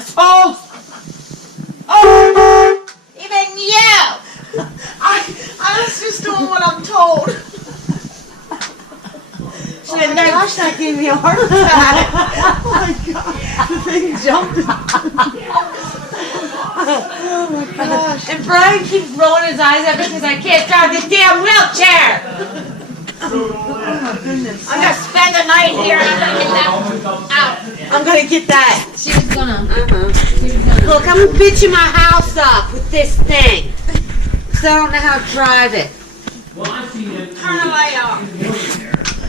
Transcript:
assholes! Oh! Even you! I was just doing what I'm told. Oh my gosh, that gave me a heart attack. Oh my god, the thing jumped. Oh my gosh. And Brian keeps rolling his eyes at me because I can't drive this damn wheelchair! Oh my goodness. I'm gonna spend the night here and I'm gonna get that out. I'm gonna get that. She was gonna. Look, I'm bitching my house up with this thing. Because I don't know how to drive it. Turn the light off.